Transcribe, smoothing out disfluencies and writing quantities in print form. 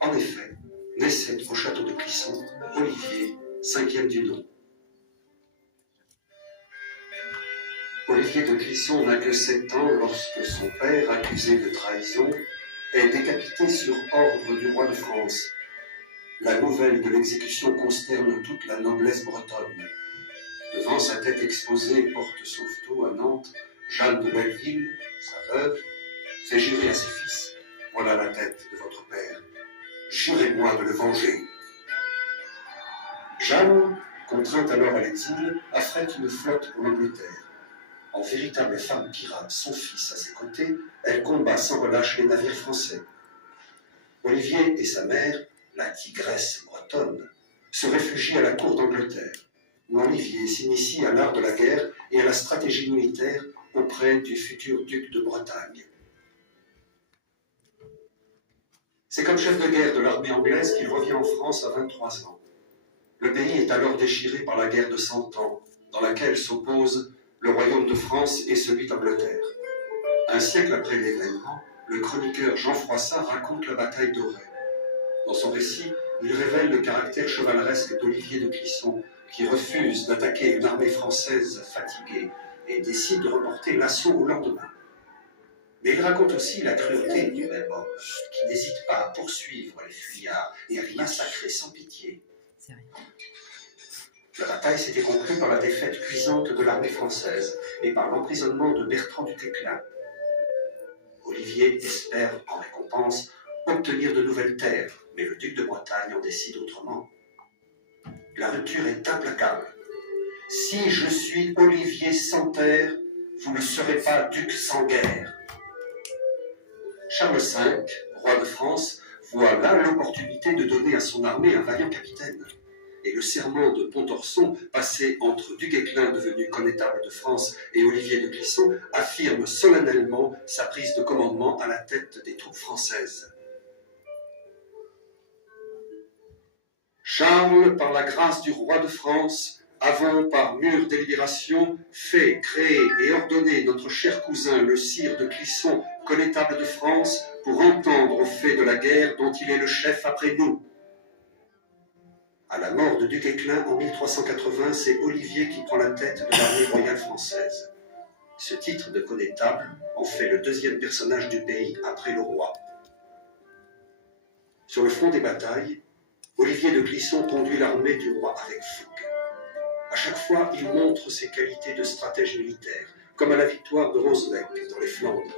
En effet, naissait au château de Clisson Olivier, cinquième du nom. Olivier de Clisson n'a que 7 ans lorsque son père, accusé de trahison, est décapité sur ordre du roi de France. La nouvelle de l'exécution consterne toute la noblesse bretonne. Devant sa tête exposée, porte Sauvetot à Nantes, Jeanne de Belleville, sa veuve, fait jurer à ses fils: « Voilà la tête de votre père. Jurez-moi de le venger. » Jeanne, contrainte alors à l'exil, affrète une flotte pour l'Angleterre. En véritable femme pirate, son fils à ses côtés, elle combat sans relâche les navires français. Olivier et sa mère, la tigresse bretonne, se réfugient à la cour d'Angleterre, où Olivier s'initie à l'art de la guerre et à la stratégie militaire auprès du futur duc de Bretagne. C'est comme chef de guerre de l'armée anglaise qu'il revient en France à 23 ans. Le pays est alors déchiré par la guerre de 100 ans, dans laquelle s'opposent le royaume de France et celui d'Angleterre. Un siècle après l'événement, le chroniqueur Jean Froissart raconte la bataille d'Auray. Dans son récit, il révèle le caractère chevaleresque d'Olivier de Clisson, qui refuse d'attaquer une armée française fatiguée et décide de reporter l'assaut au lendemain. Mais il raconte aussi la cruauté du même homme, qui n'hésite pas à poursuivre les fuyards et à les massacrer sans pitié. La bataille s'était conclue par la défaite cuisante de l'armée française et par l'emprisonnement de Bertrand du Guesclin. Olivier espère, en récompense, obtenir de nouvelles terres, mais le duc de Bretagne en décide autrement. La rupture est implacable. Si je suis Olivier sans terre, vous ne serez pas duc sans guerre. Charles V, roi de France, voit là l'opportunité de donner à son armée un vaillant capitaine. Et le serment de Pontorson, passé entre du Guesclin, devenu connétable de France, et Olivier de Clisson, affirme solennellement sa prise de commandement à la tête des troupes françaises. Charles, par la grâce du roi de France, avons par mûre délibération fait, créer et ordonner notre cher cousin le sire de Clisson, connétable de France, pour entendre au fait de la guerre dont il est le chef après nous. À la mort de du Guesclin en 1380, c'est Olivier qui prend la tête de l'armée royale française. Ce titre de connétable en fait le deuxième personnage du pays après le roi. Sur le front des batailles, Olivier de Clisson conduit l'armée du roi avec fougue. À chaque fois, il montre ses qualités de stratège militaire, comme à la victoire de Rosebecque dans les Flandres.